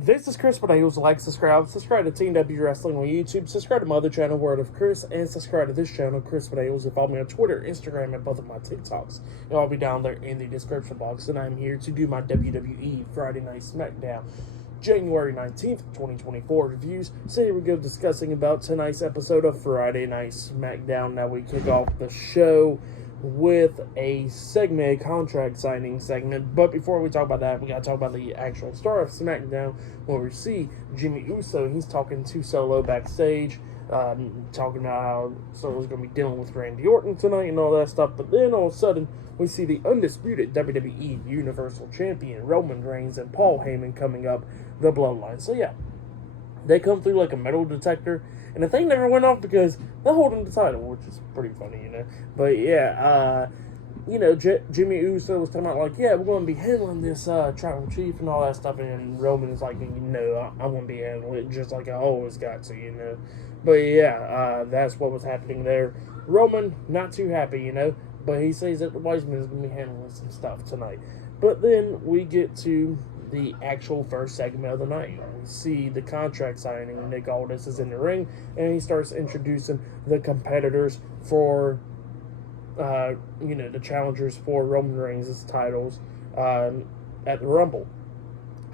This is Chris, but I use like, subscribe to Team W Wrestling on YouTube, subscribe to my other channel, Word of Chris, and subscribe to this channel, Chris Videos, and follow me on Twitter, Instagram, and both of my TikToks. It'll all be down there in the description box. And I'm here to do my WWE Friday Night SmackDown January 19th, 2024 reviews. So here we go, discussing about tonight's episode of Friday Night SmackDown. Now we kick off the show with a segment, a contract signing segment. But before we talk about that, we gotta talk about the actual star of SmackDown, where we see Jimmy Uso. He's talking to Solo backstage, talking about how Solo's gonna be dealing with Randy Orton tonight and all that stuff. But then all of a sudden, we see the undisputed WWE Universal Champion Roman Reigns and Paul Heyman coming up the Bloodline. So yeah, they come through like a metal detector, and the thing never went off because they're holding the title, which is pretty funny, you know. But yeah, Jimmy Uso was talking about like, yeah, we're going to be handling this tribal chief and all that stuff, and Roman is like, I'm going to be handling it just like I always got to, you know. But yeah, that's what was happening there. Roman, not too happy, you know, but he says that the Wiseman is going to be handling some stuff tonight. But then we get to the actual first segment of the night. We see the contract signing. Nick Aldis is in the ring, and he starts introducing the competitors for, the challengers for Roman Reigns' titles at the Rumble.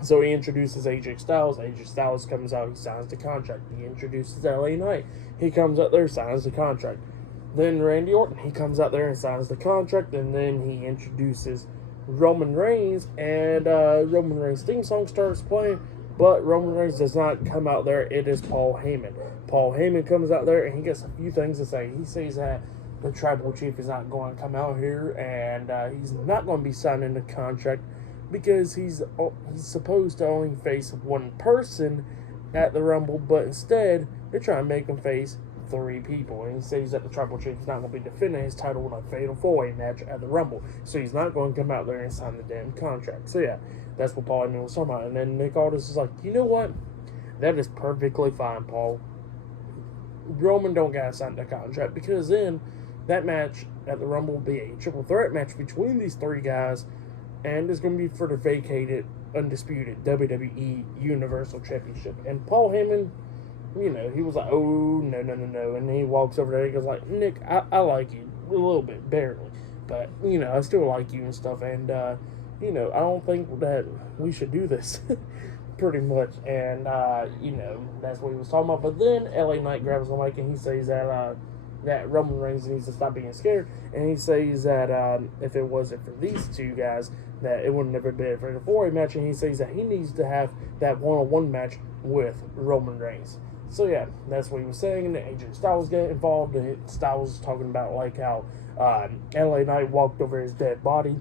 So he introduces AJ Styles. AJ Styles comes out, he signs the contract. He introduces LA Knight. He comes out there, signs the contract. Then Randy Orton, he comes out there and signs the contract, and then he introduces Roman Reigns, and Roman Reigns' theme song starts playing, but Roman Reigns does not come out there. It is Paul Heyman. Paul Heyman comes out there, and he gets a few things to say. He says that the tribal chief is not going to come out here, and he's not going to be signing the contract because he's supposed to only face one person at the Rumble, but instead they're trying to make him face 3 people, and he says that the tribal chief is not going to be defending his title in a fatal 4-way match at the Rumble, so he's not going to come out there and sign the damn contract. So yeah, that's what Paul Heyman was talking about. And then Nick Aldis is like, you know what, that is perfectly fine, Paul. Roman don't gotta sign the contract, because then that match at the Rumble will be a triple threat match between these 3 guys, and it's going to be for the vacated undisputed WWE Universal Championship. And Paul Heyman, he was like, oh, no. And he walks over there, he goes like, Nick, I like you a little bit, barely. But, I still like you and stuff. And, I don't think that we should do this, pretty much. And, that's what he was talking about. But then LA Knight grabs the mic and he says that Roman Reigns needs to stop being scared. And he says that if it wasn't for these 2 guys, that it would never been for the 4-way match. And he says that he needs to have that one-on-one match with Roman Reigns. So yeah, that's what he was saying. And AJ Styles get involved, and Styles was talking about like how LA Knight walked over his dead body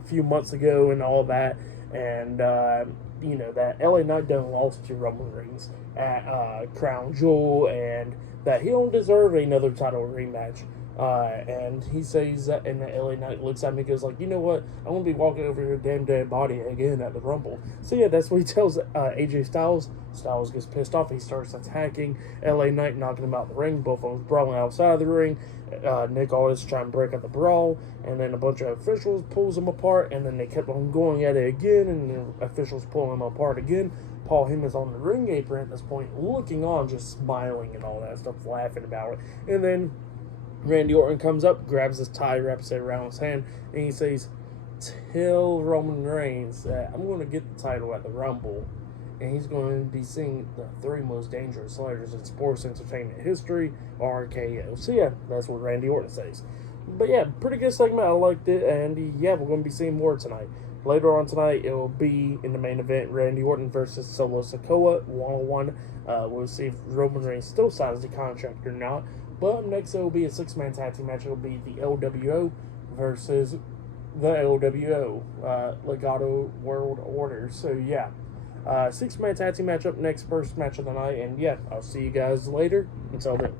a few months ago and all that, and that LA Knight done lost to Roman Reigns at Crown Jewel, and that he don't deserve another title rematch. And he says that, and the LA Knight looks at me and goes like, you know what, I'm going to be walking over your damn dead body again at the Rumble. So yeah, that's what he tells AJ Styles. Styles gets pissed off. He starts attacking LA Knight, knocking him out the ring. Both of them brawling outside of the ring. Nick Aldis trying to break up the brawl, and then a bunch of officials pulls them apart, and then they kept on going at it again, and the officials pulling them apart again. Paul Heyman's on the ring apron at this point, looking on, just smiling and all that stuff, laughing about it. And then Randy Orton comes up, grabs his tie, wraps it around his hand, and he says, tell Roman Reigns that I'm going to get the title at the Rumble, and he's going to be seeing the 3 most dangerous slayers in sports entertainment history, RKO. So yeah, that's what Randy Orton says. But yeah, pretty good segment. I liked it, and yeah, we're going to be seeing more tonight. Later on tonight, it will be in the main event, Randy Orton versus Solo Sikoa, 1-on-1. We'll see if Roman Reigns still signs the contract or not. But next, it will be a 6-man tag team match. It will be the LWO versus the LWO, Legado World Order. So yeah, 6-man tag team match up next, first match of the night. And yeah, I'll see you guys later. Until then.